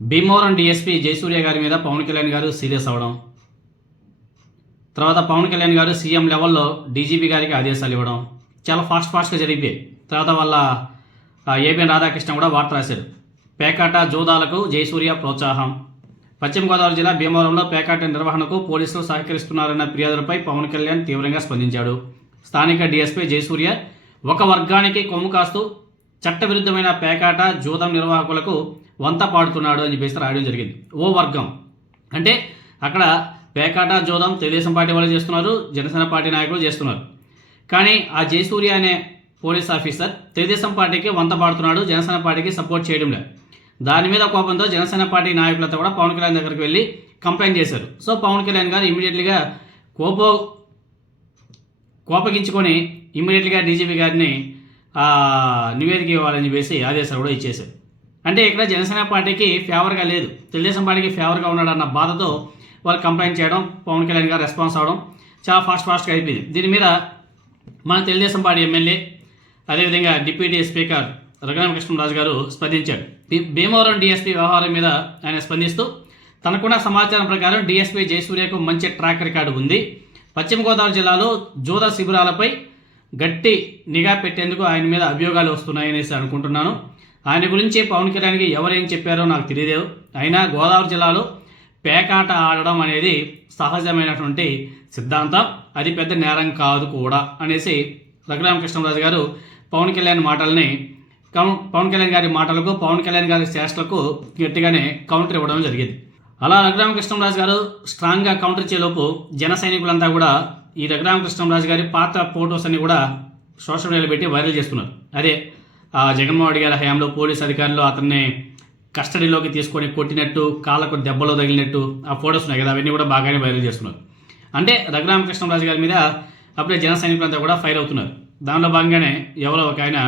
Bhimavaram DSP Jayasurya గారి మీద పవన్ కళ్యాణ్ గారు సీరియస్ అవ్వడం తర్వాత పవన్ కళ్యాణ్ గారు సీఎం లెవెల్లో డీజీపీ గారికి ఆదేశాలు ఇవ్వడం. చాలా ఫాస్ట్ ఫాస్ట్గా జరిగిపోయాయి. తర్వాత వాళ్ళ ఏబిఎన్ రాధాకృష్ణ కూడా వార్త రాశారు. పేకాట జోదాలకు జయసూర్య ప్రోత్సాహం. పశ్చిమ గోదావరి జిల్లా భీమవరంలో పేకాట నిర్వహణకు పోలీసులు సహకరిస్తున్నారన్న ఫిర్యాదులపై పవన్ కళ్యాణ్ తీవ్రంగా స్పందించాడు. స్థానిక డీఎస్పీ జయసూర్య ఒక వర్గానికి కొమ్ము కాస్తూ చట్టవిరుద్ధమైన పేకాట జూదం నిర్వాహకులకు వంత పాడుతున్నాడు అని చెప్పేసి రాయడం జరిగింది. ఓ వర్గం. అంటే అక్కడ పేకాట జోదం తెలుగుదేశం పార్టీ వాళ్ళు చేస్తున్నారు జనసేన పార్టీ నాయకులు చేస్తున్నారు. కానీ ఆ జయసూర్య అనే పోలీస్ ఆఫీసర్ తెలుగుదేశం పార్టీకి వంత పాడుతున్నాడు జనసేన పార్టీకి సపోర్ట్ చేయడం లేదు. దాని మీద కోపంతో జనసేన పార్టీ నాయకులతో కూడా పవన్ కళ్యాణ్ దగ్గరికి వెళ్ళి కంప్లైంట్ చేశారు. సో పవన్ కళ్యాణ్ గారు ఇమీడియట్లీగా కోపో కోపగించుకొని ఇమ్మీడియట్గా డీజీపీ గారిని నివేదిక ఇవ్వాలని చెప్పేసి ఆదేశాలు కూడా ఇచ్చేశారు. అంటే ఇక్కడ జనసేన పార్టీకి ఫేవర్గా లేదు. తెలుగుదేశం పార్టీకి ఫేవర్గా ఉన్నాడన్న బాధతో వాళ్ళు కంప్లైంట్ చేయడం పవన్ కళ్యాణ్ గారు రెస్పాన్స్ అవడం చాలా ఫాస్ట్ ఫాస్ట్గా అయిపోయింది. దీని మీద మన తెలుగుదేశం పార్టీ ఎమ్మెల్యే అదేవిధంగా డిప్యూటీ స్పీకర్ రఘురామకృష్ణరాజు గారు స్పందించారు. భీమవరం డిఎస్పీ వ్యవహారం మీద ఆయన స్పందిస్తూ తనకున్న సమాచారం ప్రకారం డిఎస్పీ జయసూర్యకు మంచి ట్రాక్ రికార్డు ఉంది. పశ్చిమ గోదావరి జిల్లాలో జూద శిబిరాలపై గట్టి నిఘా పెట్టేందుకు ఆయన మీద అభియోగాలు వస్తున్నాయనేసి అనుకుంటున్నాను. ఆయన గురించి పవన్ కళ్యాణ్కి ఎవరేం చెప్పారో నాకు తెలియదు అయినా గోదావరి జిల్లాలో పేకాట ఆడడం అనేది సహజమైనటువంటి సిద్ధాంతం. అది పెద్ద నేరం కాదు కూడా అనేసి రఘురామకృష్ణరాజు గారు పవన్ కళ్యాణ్ మాటల్ని పవన్ కళ్యాణ్ గారి మాటలకు పవన్ కళ్యాణ్ గారి చేష్టలకు గట్టిగానే కౌంటర్ ఇవ్వడం జరిగింది. అలా రఘురామకృష్ణరాజు గారు స్ట్రాంగ్గా కౌంటర్ ఇచ్చేలోపు జన సైనికులంతా కూడా ఈ రఘురామకృష్ణరాజు గారి పాత ఫొటోస్ అన్ని కూడా సోషల్ మీడియాలో పెట్టి వైరల్ చేస్తున్నారు. అదే జగన్మోహన్ రెడ్డి గారి హయాంలో పోలీస్ అధికారులు అతన్ని కస్టడీలోకి తీసుకొని కొట్టినట్టు కాళ్ళకు దెబ్బలు తగిలినట్టు ఆ ఫోటోస్ ఉన్నాయి కదా అవన్నీ కూడా బాగానే వైరల్ చేస్తున్నారు. అంటే రఘురామకృష్ణరాజు గారి మీద అప్పుడే జన సైనికులంతా కూడా ఫైర్ అవుతున్నారు. దానిలో భాగంగానే ఎవరో ఒక ఆయన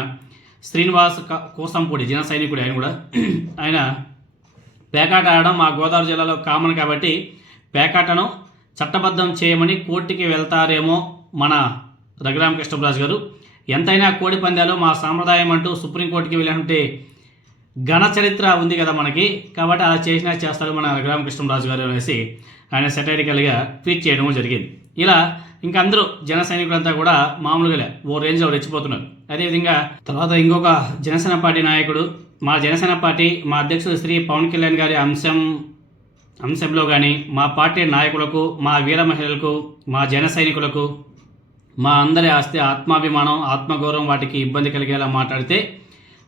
శ్రీనివాస్ కోసంపూడి జన సైనికుడు ఆయన కూడా ఆయన పేకాట ఆడడం మా గోదావరి జిల్లాలో కామన్ కాబట్టి పేకాటను చట్టబద్ధం చేయమని కోర్టుకి వెళ్తారేమో మన రఘురామకృష్ణరాజు గారు. ఎంతైనా కోడి పందాలు మా సాంప్రదాయం అంటూ సుప్రీంకోర్టుకి వెళ్ళాలంటే ఘన చరిత్ర ఉంది కదా మనకి. కాబట్టి అలా చేసినా చేస్తారు మన రఘురామకృష్ణరాజు గారు అనేసి ఆయన సెటైరికల్గా ట్వీట్ చేయడం జరిగింది. ఇలా ఇంకా అందరూ జన సైనికులంతా కూడా మామూలుగా ఓ రేంజ్లో రెచ్చిపోతున్నారు. అదేవిధంగా తర్వాత ఇంకొక జనసేన పార్టీ నాయకుడు మా జనసేన పార్టీ మా అధ్యక్షుడు శ్రీ పవన్ కళ్యాణ్ గారి అంశం అంశంలో కానీ మా పార్టీ నాయకులకు మా వీర మహిళలకు మా జన సైనికులకు మా అందరి ఆస్తి ఆత్మాభిమానం ఆత్మగౌరవం వాటికి ఇబ్బంది కలిగేలా మాట్లాడితే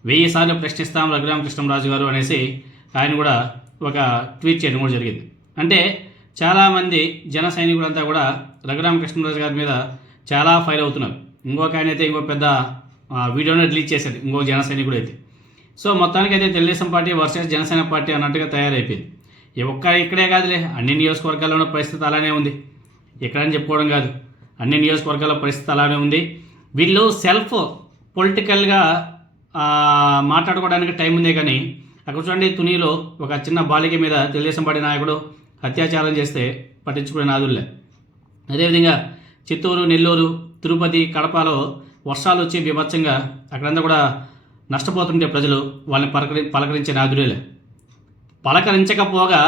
వెయ్యి సార్లు ప్రశ్నిస్తాం రఘురామకృష్ణరాజు గారు అనేసి ఆయన కూడా ఒక ట్వీట్ చేయడం కూడా జరిగింది. అంటే చాలామంది జన సైనికులంతా కూడా రఘురామకృష్ణరాజు గారి మీద చాలా ఫైర్ అవుతున్నారు. ఇంకొక ఆయన అయితే ఇంకో పెద్ద వీడియోనే రిలీజ్ చేశాడు. ఇంకో జన సైనికుడు అయితే. సో మొత్తానికి అయితే Telugudesam party versus Janasena party అన్నట్టుగా తయారైపోయింది. ఈ ఒక్క ఇక్కడే కాదులే అన్ని నియోజకవర్గాల్లోనూ పరిస్థితి అలానే ఉంది. ఎక్కడని చెప్పుకోవడం కాదు. అన్ని నియోజకవర్గాల పరిస్థితి అలానే ఉంది. వీళ్ళు సెల్ఫ్ పొలిటికల్గా మాట్లాడుకోవడానికి టైం ఉందే కానీ అక్కడ చూడండి తునిలో ఒక చిన్న బాలిక మీద తెలుగుదేశం పార్టీ నాయకుడు అత్యాచారం చేస్తే పట్టించుకునే నాదుల్లే అదేవిధంగా చిత్తూరు నెల్లూరు తిరుపతి కడపలో వర్షాలు వచ్చి బీభత్సంగా అక్కడంతా కూడా నష్టపోతుంటే ప్రజలు వాళ్ళని పలకరి పలకరించే నాదురేలే పలకరించకపోగా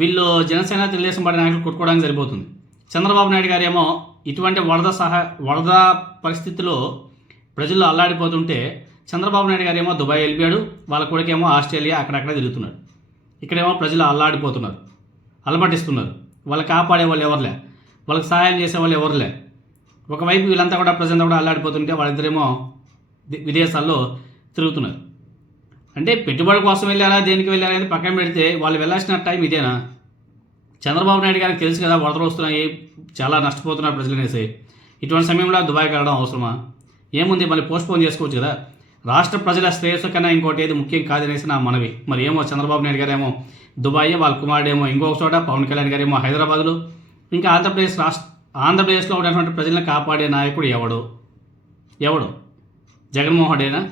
వీళ్ళు జనసేన తెలుగుదేశం పార్టీ నాయకులు కొట్టుకోవడానికి సరిపోతుంది. చంద్రబాబు నాయుడు గారు ఏమో ఇటువంటి వరద సహా వరద పరిస్థితిలో ప్రజలు అల్లాడిపోతుంటే చంద్రబాబు నాయుడు గారు ఏమో దుబాయ్ వెళ్ళిపోయాడు వాళ్ళ కొడుకేమో ఆస్ట్రేలియా అక్కడక్కడ తిరుగుతున్నాడు ఇక్కడేమో ప్రజలు అల్లాడిపోతున్నారు అలమటిస్తున్నారు. వాళ్ళు కాపాడే వాళ్ళు ఎవరులే? వాళ్ళకి సహాయం చేసే వాళ్ళు ఎవరులే? ఒకవైపు వీళ్ళంతా కూడా ప్రజలంతా కూడా అల్లాడిపోతుంటే వాళ్ళిద్దరేమో విదేశాల్లో తిరుగుతున్నారు. అంటే పెట్టుబడి కోసం వెళ్ళారా దేనికి వెళ్ళారా అనేది పక్కన పెడితే వాళ్ళు వెళ్ళాల్సిన టైం ఇదేనా? చంద్రబాబు నాయుడు గారికి తెలుసు కదా వరదలు వస్తున్నాయి చాలా నష్టపోతున్నారు ప్రజలు అనేసి. ఇటువంటి సమయంలో దుబాయ్కి వెళ్ళడం అవసరమా? ఏముంది మళ్ళీ పోస్ట్పోన్ చేసుకోవచ్చు కదా. రాష్ట్ర ప్రజల శ్రేయస్సు కన్నా ఇంకోటి ఏది ముఖ్యం కాదనేసి నా మనవి. మరి ఏమో చంద్రబాబు నాయుడు గారేమో దుబాయ్ వాళ్ళ కుమారుడేమో ఇంకొక చోట పవన్ కళ్యాణ్ గారేమో హైదరాబాద్లో. ఇంకా ఆంధ్రప్రదేశ్ రాష్ట్ర ఆంధ్రప్రదేశ్లో ఉన్నటువంటి ప్రజలను కాపాడే నాయకుడు ఎవడు? ఎవడు? జగన్మోహన్ రెడ్డినా